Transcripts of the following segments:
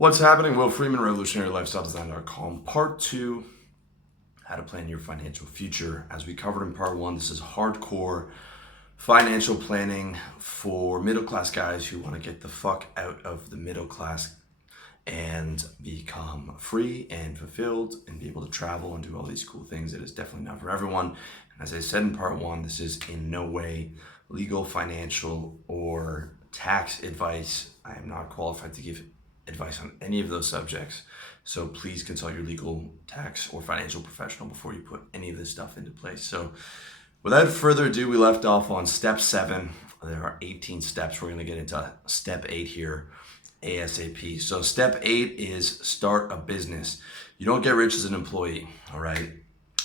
What's happening? Will Freeman, revolutionarylifestyledesign.com. Part 2, how to plan your financial future. As we covered in part 1, this is hardcore financial planning for middle class guys who want to get the fuck out of the middle class and become free and fulfilled and be able to travel and do all these cool things. It is definitely not for everyone. And as I said in part 1, this is in no way legal, financial, or tax advice. I am not qualified to give advice on any of those subjects. So please consult your legal, tax, or financial professional before you put any of this stuff into place. So without further ado, we left off on step 7. There are 18 steps. We're going to get into step 8 here ASAP. So step 8 is start a business. You don't get rich as an employee, all right?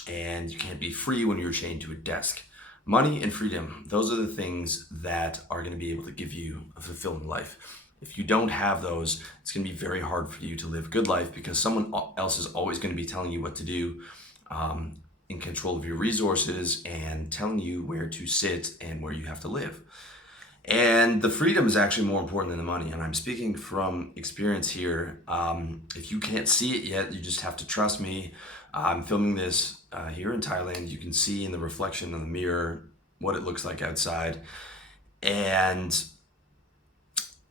And you can't be free when you're chained to a desk. Money and freedom, those are the things that are going to be able to give you a fulfilling life. If you don't have those, it's going to be very hard for you to live a good life because someone else is always going to be telling you what to do, in control of your resources and telling you where to sit and where you have to live. And the freedom is actually more important than the money. And I'm speaking from experience here. If you can't see it yet, you just have to trust me. I'm filming this here in Thailand. You can see in the reflection of the mirror what it looks like outside. And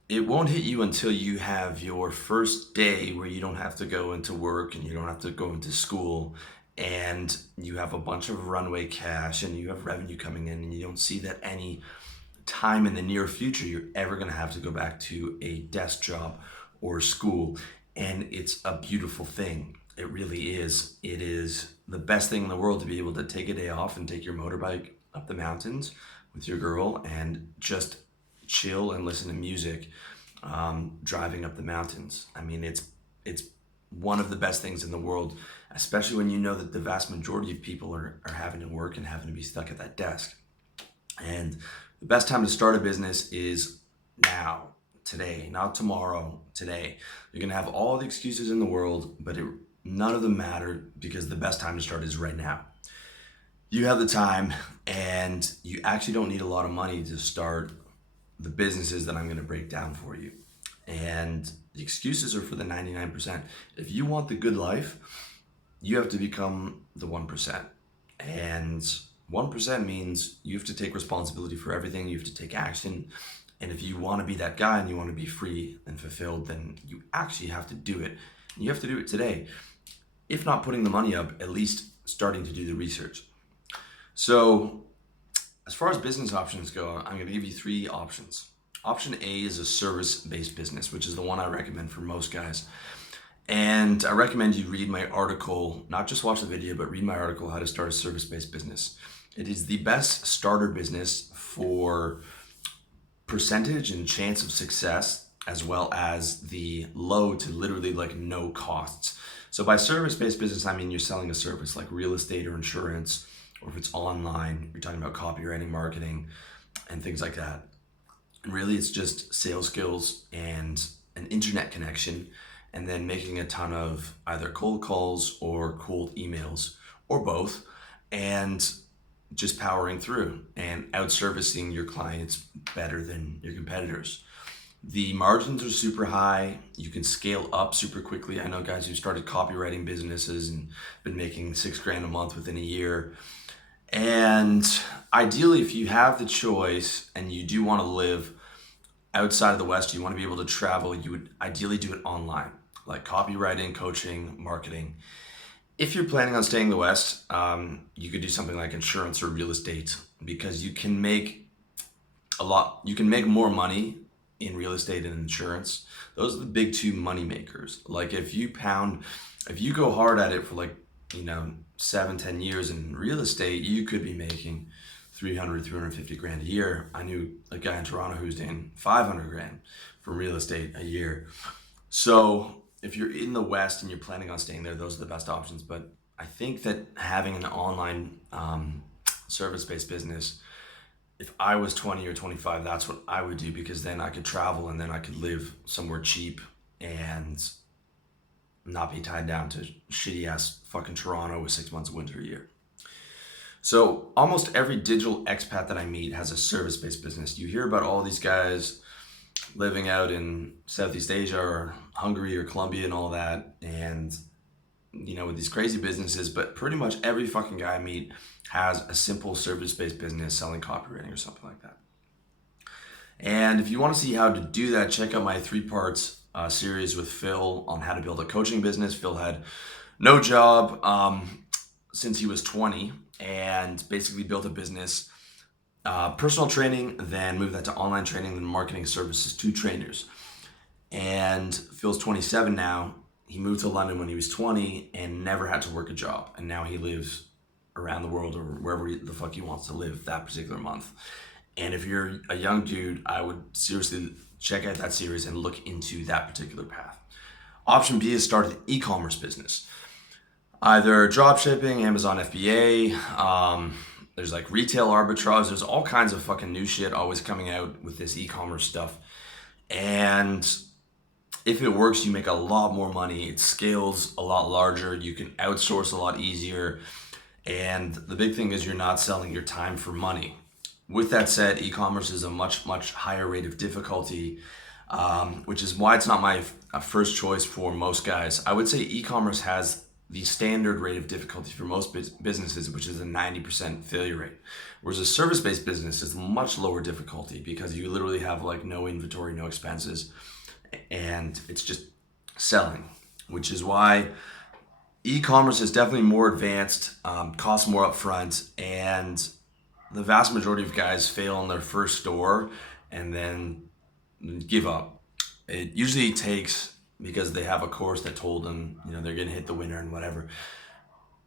it won't hit you until you have your first day where you don't have to go into work and you don't have to go into school and you have a bunch of runway cash and you have revenue coming in and you don't see that any time in the near future you're ever going to have to go back to a desk job or school. And it's a beautiful thing. It really is. It is the best thing in the world to be able to take a day off and take your motorbike up the mountains with your girl and just chill and listen to music, driving up the mountains. I mean, it's one of the best things in the world, especially when you know that the vast majority of people are having to work and having to be stuck at that desk. And the best time to start a business is now, today, not tomorrow, today. You're gonna have all the excuses in the world, but none of them matter because the best time to start is right now. You have the time and you actually don't need a lot of money to start the businesses that I'm going to break down for you. And the excuses are for the 99%. If you want the good life, you have to become the 1%. And 1% means you have to take responsibility for everything. You have to take action. And if you want to be that guy and you want to be free and fulfilled, then you actually have to do it. And you have to do it today. If not putting the money up, at least starting to do the research. So as far as business options go, I'm going to give you 3 options. Option A is a service-based business, which is the one I recommend for most guys. And I recommend you read my article, not just watch the video, but read my article, How to Start a Service-Based Business. It is the best starter business for percentage and chance of success, as well as the low to literally like no costs. So by service-based business, I mean you're selling a service like real estate or insurance, or if it's online, you're talking about copywriting, marketing, and things like that. And really it's just sales skills and an internet connection, and then making a ton of either cold calls or cold emails, or both, and just powering through and out-servicing your clients better than your competitors. The margins are super high. You can scale up super quickly. I know guys who started copywriting businesses and been making $6,000 a month within a year. And ideally, if you have the choice and you do want to live outside of the West, you want to be able to travel, you would ideally do it online, like copywriting, coaching, marketing. If you're planning on staying in the West, you could do something like insurance or real estate because you can make more money in real estate and insurance. Those are the big 2 money makers. Like if you go hard at it for 7-10 years in real estate, you could be making $350 grand a year. I knew a guy in Toronto who was doing $500 grand for real estate a year. So if you're in the West and you're planning on staying there, those are the best options. But I think that having an online service-based business, if I was 20 or 25, that's what I would do, because then I could travel and then I could live somewhere cheap and not be tied down to shitty ass fucking Toronto with 6 months of winter a year. So almost every digital expat that I meet has a service-based business. You hear about all these guys living out in Southeast Asia or Hungary or Colombia and all that, and with these crazy businesses, but pretty much every fucking guy I meet has a simple service-based business selling copywriting or something like that. And if you want to see how to do that, check out my 3-parts series with Phil on how to build a coaching business. Phil had no job since he was 20 and basically built a business, personal training, then moved that to online training, then marketing services to trainers. And Phil's 27 now. He moved to London when he was 20 and never had to work a job. And now he lives around the world or wherever the fuck he wants to live that particular month. And if you're a young dude, I would seriously check out that series and look into that particular path. Option B is start an e-commerce business. Either drop shipping, Amazon FBA, there's like retail arbitrage, there's all kinds of fucking new shit always coming out with this e-commerce stuff. And if it works, you make a lot more money. It scales a lot larger. You can outsource a lot easier. And the big thing is you're not selling your time for money. With that said, e-commerce is a much, much higher rate of difficulty, which is why it's not my first choice for most guys. I would say e-commerce has the standard rate of difficulty for most businesses, which is a 90% failure rate. Whereas a service-based business is much lower difficulty because you literally have like no inventory, no expenses, and it's just selling, which is why e-commerce is definitely more advanced, costs more upfront, and the vast majority of guys fail in their first store and then give up. It usually takes, because they have a course that told them, they're gonna hit the winner and whatever.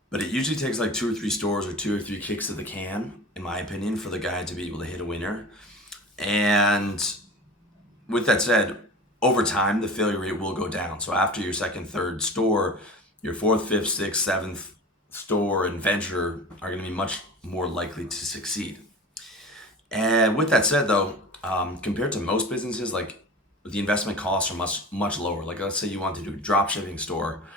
But it usually takes like 2 or 3 stores or 2 or 3 kicks of the can, in my opinion, for the guy to be able to hit a winner. And with that said, over time, the failure rate will go down. So after your second, third store, your 4th, 5th, 6th, 7th store and venture are going to be much more likely to succeed. And with that said, though, compared to most businesses, like the investment costs are much, much lower. Like let's say you want to do a drop shipping store,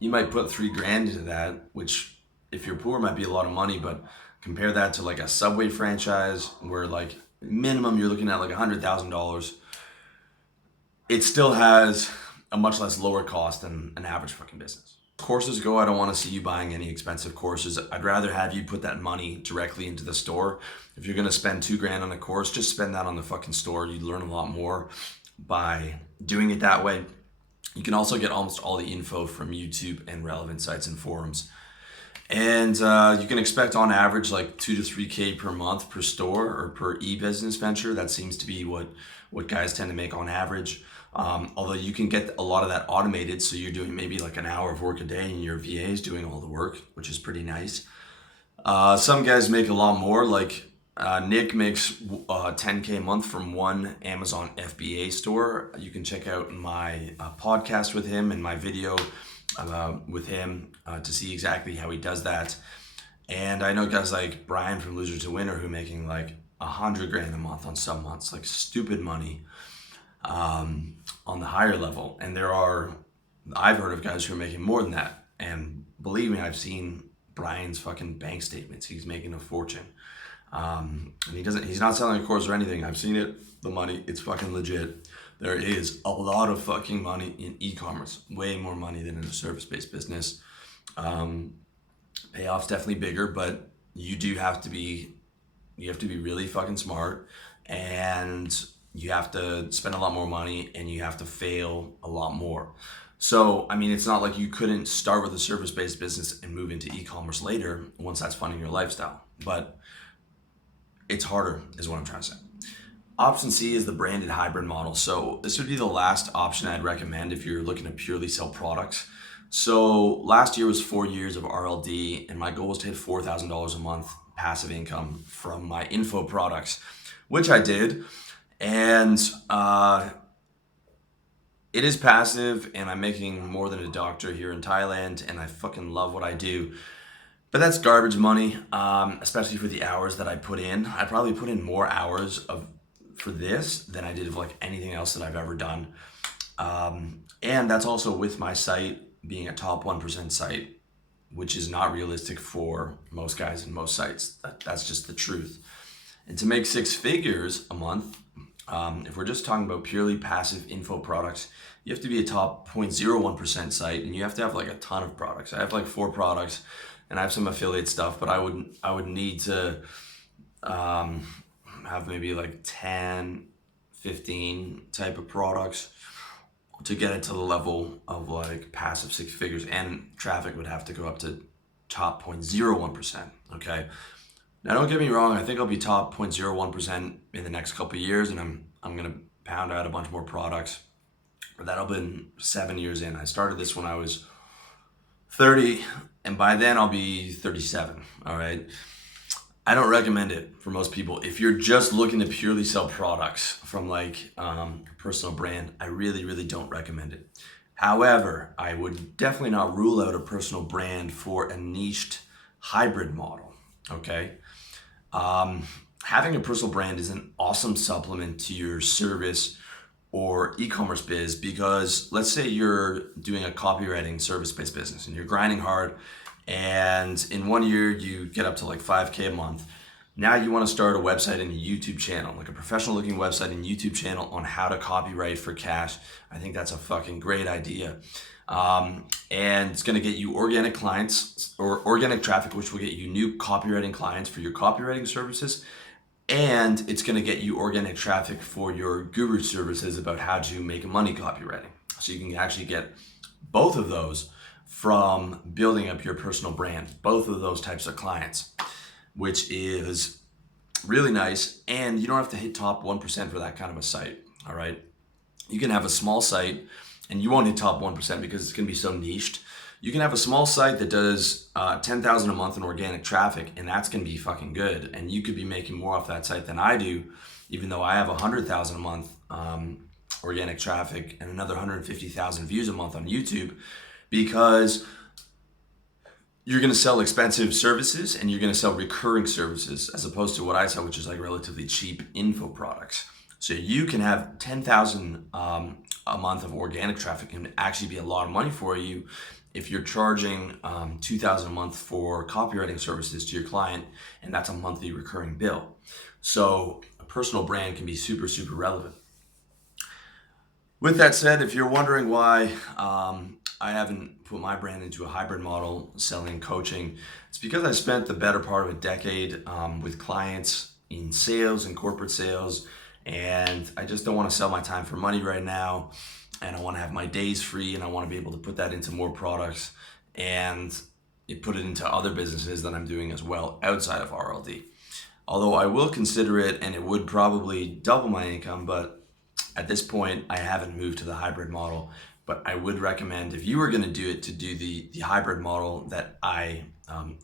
you might put $3,000 into that, which if you're poor might be a lot of money, but compare that to like a Subway franchise where like minimum you're looking at like $100,000. It still has a much less lower cost than an average fucking business. Courses go, I don't want to see you buying any expensive courses. I'd rather have you put that money directly into the store. If you're going to spend $2,000 on a course, just spend that on the fucking store. You'd learn a lot more by doing it that way. You can also get almost all the info from YouTube and relevant sites and forums. And you can expect on average like 2 to 3K per month per store or per e-business venture. That seems to be what guys tend to make on average. Although you can get a lot of that automated, so you're doing maybe like an hour of work a day and your VA is doing all the work, which is pretty nice. Some guys make a lot more, like Nick makes $10K a month from one Amazon FBA store. You can check out my podcast with him and my video with him to see exactly how he does that. And I know guys like Brian from Loser to Winner who are making like $100,000 a month on some months, like stupid money. On the higher level, and I've heard of guys who are making more than that, and believe me, I've seen Brian's fucking bank statements. He's making a fortune, and he's not selling a course or anything. I've seen it, the money, it's fucking legit. There is a lot of fucking money in e-commerce, way more money than in a service-based business. Payoff's definitely bigger, but you have to be really fucking smart, and you have to spend a lot more money and you have to fail a lot more. So, I mean, it's not like you couldn't start with a service-based business and move into e-commerce later once that's funding your lifestyle, but it's harder is what I'm trying to say. Option C is the branded hybrid model. So this would be the last option I'd recommend if you're looking to purely sell products. So last year was 4 years of RLD and my goal was to hit $4,000 a month passive income from my info products, which I did. And it is passive and I'm making more than a doctor here in Thailand and I fucking love what I do. But that's garbage money, especially for the hours that I put in. I probably put in more hours for this than I did of like anything else that I've ever done. And that's also with my site being a top 1% site, which is not realistic for most guys and most sites. That's just the truth. And to make 6 figures a month, If we're just talking about purely passive info products, you have to be a top 0.01% site, and you have to have like a ton of products. I have like 4 products, and I have some affiliate stuff, but I would need to have maybe like 10, 15 type of products to get it to the level of like passive 6 figures, and traffic would have to go up to top 0.01%. Okay. Now, don't get me wrong. I think I'll be top 0.01% in the next couple of years, and I'm gonna pound out a bunch more products. But that'll be 7 years in. I started this when I was 30, and by then I'll be 37. All right. I don't recommend it for most people. If you're just looking to purely sell products from like a personal brand, I really, really don't recommend it. However, I would definitely not rule out a personal brand for a niched hybrid model. Okay. Having a personal brand is an awesome supplement to your service or e-commerce biz, because let's say you're doing a copywriting service-based business and you're grinding hard, and in 1 year you get up to like 5K a month. Now you want to start a website and a YouTube channel, like a professional looking website and YouTube channel on how to copyright for cash. I think that's a fucking great idea. And it's going to get you organic clients or organic traffic, which will get you new copywriting clients for your copywriting services. And it's going to get you organic traffic for your guru services about how to make money copywriting. So you can actually get both of those from building up your personal brand, both of those types of clients, which is really nice. And you don't have to hit top 1% for that kind of a site. All right. You can have a small site and you won't hit top 1% because it's going to be so niched. You can have a small site that does 10,000 a month in organic traffic, and that's going to be fucking good. And you could be making more off that site than I do, even though I have 100,000 a month organic traffic and another 150,000 views a month on YouTube, because you're going to sell expensive services and you're going to sell recurring services as opposed to what I sell, which is like relatively cheap info products. So you can have 10,000 a month of organic traffic and actually be a lot of money for you if you're charging 2,000 a month for copywriting services to your client, and that's a monthly recurring bill. So a personal brand can be super, super relevant. With that said, if you're wondering why I haven't put my brand into a hybrid model selling coaching, it's because I spent the better part of a decade with clients in sales and corporate sales, and I just don't want to sell my time for money right now. And I want to have my days free, and I want to be able to put that into more products and put it into other businesses that I'm doing as well outside of RLD. Although I will consider it, and it would probably double my income, but at this point I haven't moved to the hybrid model. But I would recommend, if you were going to do it, to do the hybrid model that I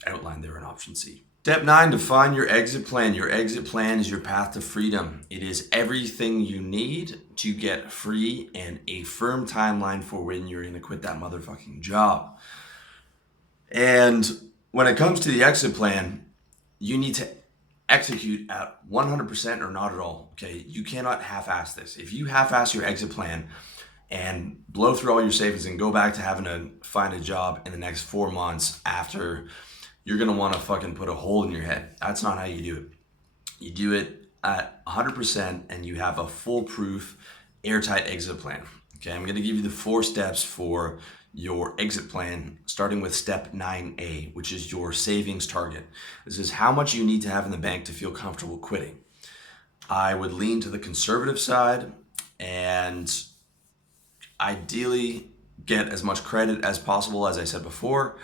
outlined there in option C. Step 9, define your exit plan. Your exit plan is your path to freedom. It is everything you need to get free and a firm timeline for when you're going to quit that motherfucking job. And when it comes to the exit plan, you need to execute at 100% or not at all. Okay, you cannot half-ass this. If you half-ass your exit plan and blow through all your savings and go back to having to find a job in the next 4 months after, you're going to want to fucking put a hole in your head. That's not how you do it. You do it at 100% and you have a foolproof, airtight exit plan. Okay, I'm going to give you the 4 steps for your exit plan, starting with step 9A, which is your savings target. This is how much you need to have in the bank to feel comfortable quitting. I would lean to the conservative side and ideally get as much credit as possible, as I said before.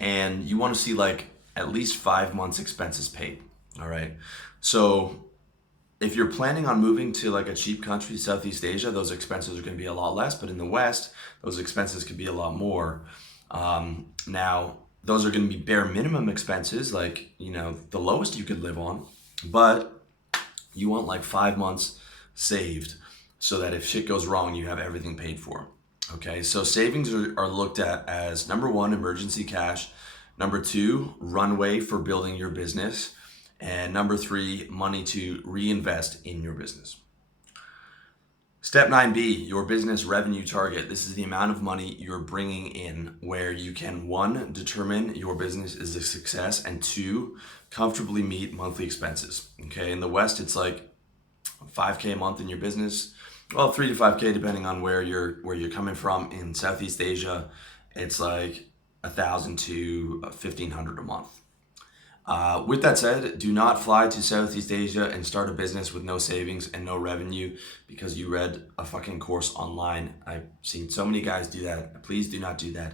And you want to see like at least 5 months expenses paid. All right. So if you're planning on moving to like a cheap country, Southeast Asia, those expenses are going to be a lot less. But in the West, those expenses could be a lot more. Now, those are going to be bare minimum expenses, like, you know, the lowest you could live on. But you want like 5 months saved so that if shit goes wrong, you have everything paid for. Okay, so savings are looked at as number 1, emergency cash, number 2, runway for building your business, and number 3, money to reinvest in your business. Step 9B, your business revenue target. This is the amount of money you're bringing in where you can, 1, determine your business is a success, and 2, comfortably meet monthly expenses. Okay, in the West, it's like 5K a month in your business. Well, 3 to 5K depending on where you're coming from. In Southeast Asia, it's like 1,000 to 1,500 a month. With that said, do not fly to Southeast Asia and start a business with no savings and no revenue because you read a fucking course online. I've seen so many guys do that. Please do not do that.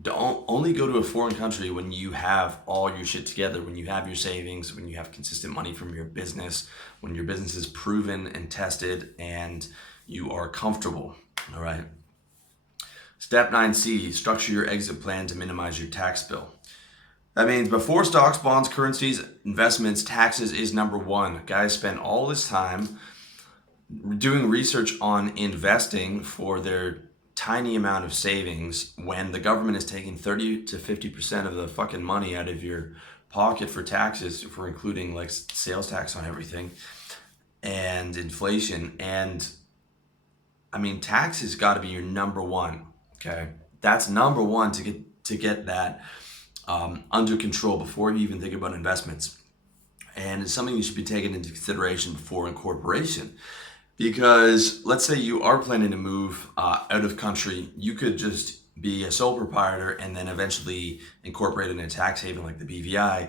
Don't only go to a foreign country when you have all your shit together, when you have your savings, when you have consistent money from your business, when your business is proven and tested and you are comfortable. All right. Step 9C, structure your exit plan to minimize your tax bill. That means before stocks, bonds, currencies, investments, taxes is number one. Guys spend all this time doing research on investing for their tiny amount of savings when the government is taking 30 to 50% of the fucking money out of your pocket for taxes, for including like sales tax on everything and inflation. And I mean, tax has got to be your number one. Okay, that's number one to get that under control before you even think about investments. And it's something you should be taken into consideration before incorporation. Because let's say you are planning to move out of country, you could just be a sole proprietor and then eventually incorporate in a tax haven like the BVI.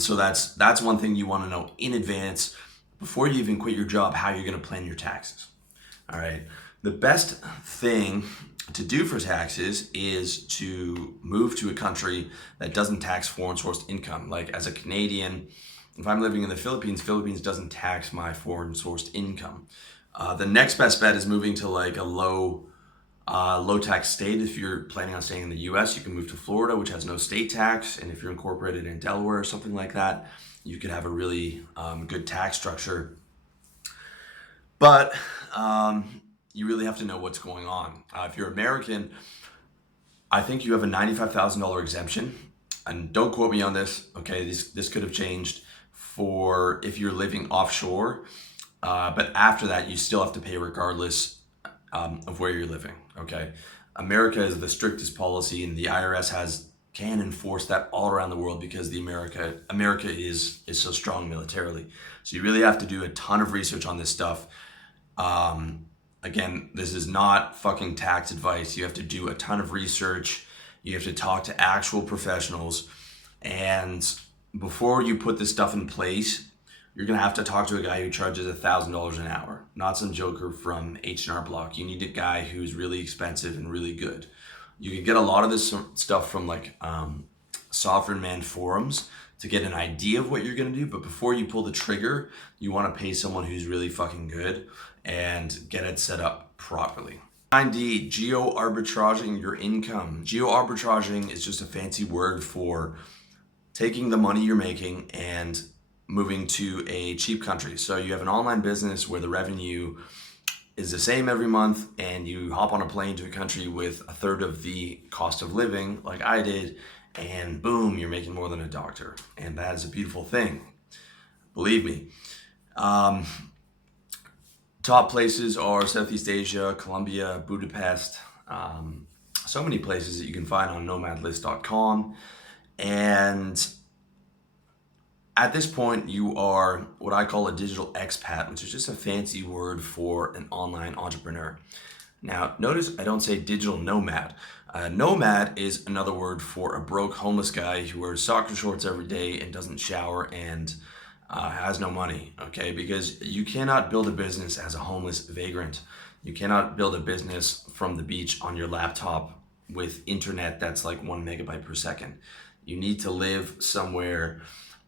So that's one thing you want to know in advance before you even quit your job, how you're going to plan your taxes. All right. The best thing to do for taxes is to move to a country that doesn't tax foreign sourced income. Like as a Canadian, if I'm living in the Philippines, Philippines doesn't tax my foreign sourced income. The next best bet is moving to like a low tax state. If you're planning on staying in the US, you can move to Florida, which has no state tax. And if you're incorporated in Delaware or something like that, you could have a really good tax structure. But you really have to know what's going on. If you're American, I think you have a $95,000 exemption. And don't quote me on this, okay? This could have changed for if you're living offshore. But after that, you still have to pay regardless of where you're living, okay? America is the strictest policy, and the IRS can enforce that all around the world because America is so strong militarily. So you really have to do a ton of research on this stuff. Again, this is not fucking tax advice. You have to do a ton of research. You have to talk to actual professionals. And before you put this stuff in place, you're going to have to talk to a guy who charges $1,000 an hour, not some joker from H&R Block. You need a guy who's really expensive and really good. You can get a lot of this stuff from like Sovereign Man forums to get an idea of what you're going to do. But before you pull the trigger, you want to pay someone who's really fucking good and get it set up properly. 9D, geoarbitraging your income. Geoarbitraging is just a fancy word for taking the money you're making and moving to a cheap country. So you have an online business where the revenue is the same every month, and you hop on a plane to a country with a third of the cost of living, like I did, and boom, you're making more than a doctor. And that is a beautiful thing. Believe me. Top places are Southeast Asia, Colombia, Budapest, so many places that you can find on nomadlist.com. And at this point, you are what I call a digital expat, which is just a fancy word for an online entrepreneur. Now, notice I don't say digital nomad. Nomad is another word for a broke homeless guy who wears soccer shorts every day and doesn't shower and has no money, okay? Because you cannot build a business as a homeless vagrant. You cannot build a business from the beach on your laptop with internet that's like 1 megabyte per second. You need to live somewhere,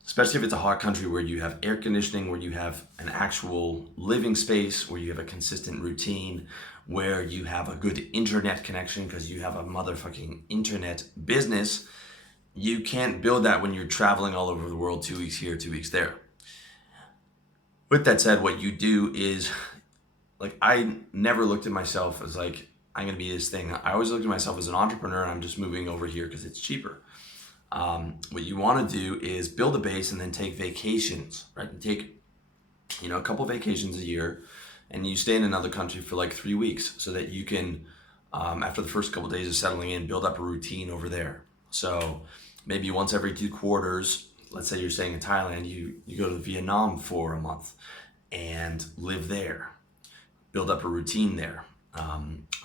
especially if it's a hot country, where you have air conditioning, where you have an actual living space, where you have a consistent routine, where you have a good internet connection because you have a motherfucking internet business. You can't build that when you're traveling all over the world 2 weeks here, 2 weeks there. With that said, what you do is, like, I never looked at myself as like, I'm going to be this thing. I always looked at myself as an entrepreneur, and I'm just moving over here because it's cheaper. What you want to do is build a base and then take vacations, right? You take, a couple vacations a year, and you stay in another country for like 3 weeks so that you can, after the first couple of days of settling in, build up a routine over there. So maybe once every 2 quarters, let's say you're staying in Thailand, you go to Vietnam for a month, and live there, build up a routine there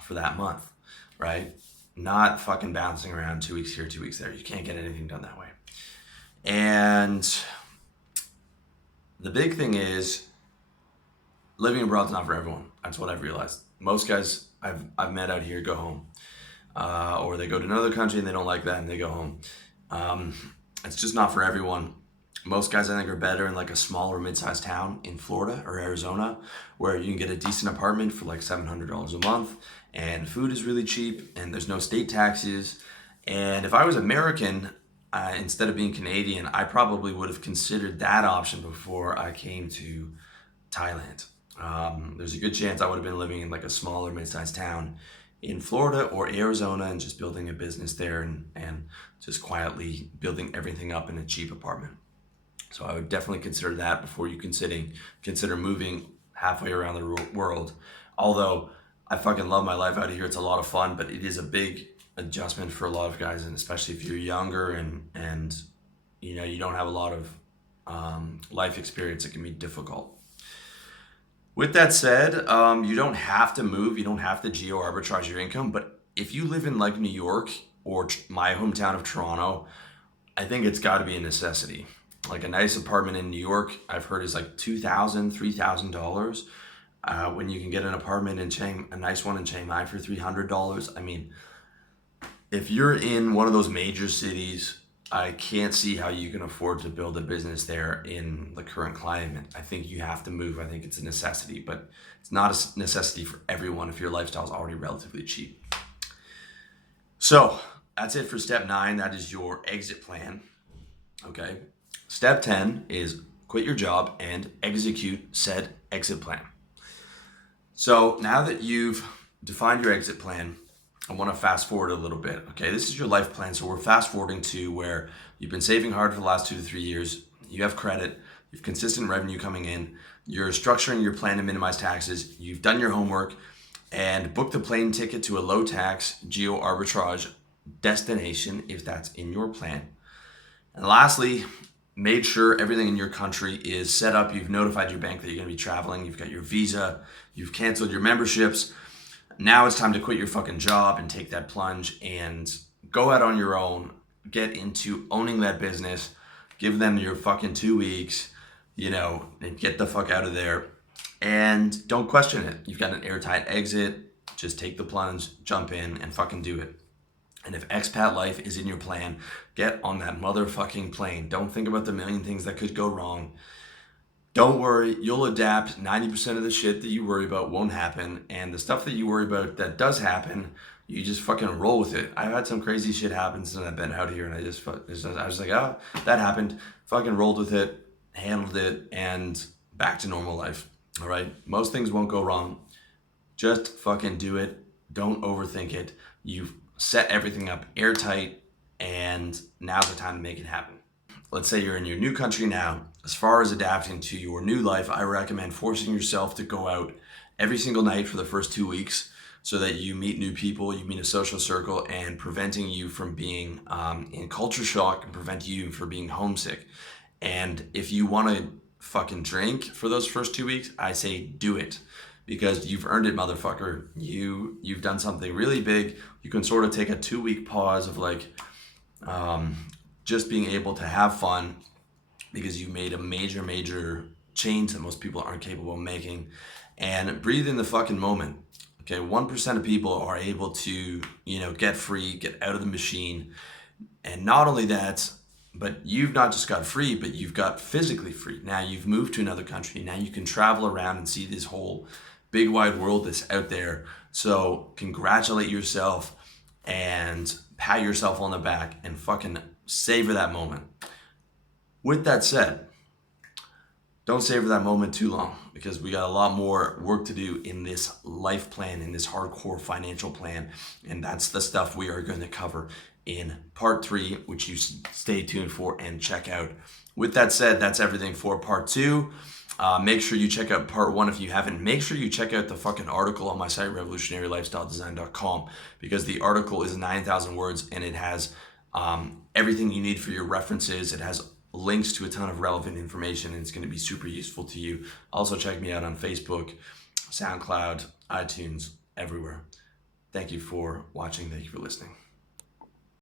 for that month, right? Not fucking bouncing around 2 weeks here, 2 weeks there. You can't get anything done that way. And the big thing is living abroad's not for everyone. That's what I've realized. Most guys I've met out here go home, or they go to another country and they don't like that and they go home. It's just not for everyone. Most guys, I think, are better in like a smaller mid-sized town in Florida or Arizona, where you can get a decent apartment for like $700 a month, and food is really cheap, and there's no state taxes. And if I was American, instead of being Canadian, I probably would have considered that option before I came to Thailand. There's a good chance I would have been living in like a smaller mid-sized town in Florida or Arizona and just building a business there and just quietly building everything up in a cheap apartment. So I would definitely consider that before you consider moving halfway around the world. Although I fucking love my life out here, it's a lot of fun, but it is a big adjustment for a lot of guys, and especially if you're younger and you know you don't have a lot of life experience, it can be difficult. With that said, you don't have to move, you don't have to geo-arbitrage your income, but if you live in like New York or my hometown of Toronto, I think it's got to be a necessity. Like a nice apartment in New York, I've heard is like $2,000, $3,000. When you can get an apartment in a nice one in Chiang Mai for $300. I mean, if you're in one of those major cities, I can't see how you can afford to build a business there in the current climate. I think you have to move. I think it's a necessity, but it's not a necessity for everyone if your lifestyle is already relatively cheap. So that's it for step 9. That is your exit plan. Okay. Step 10 is quit your job and execute said exit plan. So now that you've defined your exit plan, I want to fast forward a little bit. Okay, this is your life plan. So we're fast forwarding to where you've been saving hard for the last 2 to 3 years. You have credit, you have consistent revenue coming in. You're structuring your plan to minimize taxes. You've done your homework and booked the plane ticket to a low tax geo arbitrage destination if that's in your plan. And lastly, made sure everything in your country is set up. You've notified your bank that you're going to be traveling. You've got your visa. You've canceled your memberships. Now it's time to quit your fucking job and take that plunge and go out on your own. Get into owning that business. Give them your fucking 2 weeks, and get the fuck out of there. And don't question it. You've got an airtight exit. Just take the plunge, jump in, and fucking do it. And if expat life is in your plan, get on that motherfucking plane. Don't think about the million things that could go wrong. Don't worry, you'll adapt. 90% of the shit that you worry about won't happen. And the stuff that you worry about that does happen, you just fucking roll with it. I've had some crazy shit happen since I've been out here, and I was like, oh, that happened. Fucking rolled with it, handled it, and back to normal life. All right? Most things won't go wrong. Just fucking do it. Don't overthink it. You've set everything up airtight, and now's the time to make it happen. Let's say you're in your new country now. As far as adapting to your new life, I recommend forcing yourself to go out every single night for the first 2 weeks so that you meet new people, you meet a social circle, and preventing you from being in culture shock and prevent you from being homesick. And if you want to fucking drink for those first 2 weeks, I say do it. Because you've earned it, motherfucker. You've done something really big. You can sort of take a 2-week pause of just being able to have fun because you made a major change that most people aren't capable of making. And breathe in the fucking moment. Okay, 1% of people are able to, get free, get out of the machine. And not only that, but you've not just got free, but you've got physically free. Now you've moved to another country. Now you can travel around and see this whole big wide world that's out there. So congratulate yourself and pat yourself on the back and fucking savor that moment. With that said, don't savor that moment too long because we got a lot more work to do in this life plan, in this hardcore financial plan. And that's the stuff we are going to cover in part 3, which you stay tuned for and check out. With that said, that's everything for part 2. Make sure you check out part 1 if you haven't. Make sure you check out the fucking article on my site, revolutionarylifestyledesign.com, because the article is 9,000 words and it has everything you need for your references. It has links to a ton of relevant information, and it's going to be super useful to you. Also, check me out on Facebook, SoundCloud, iTunes, everywhere. Thank you for watching. Thank you for listening.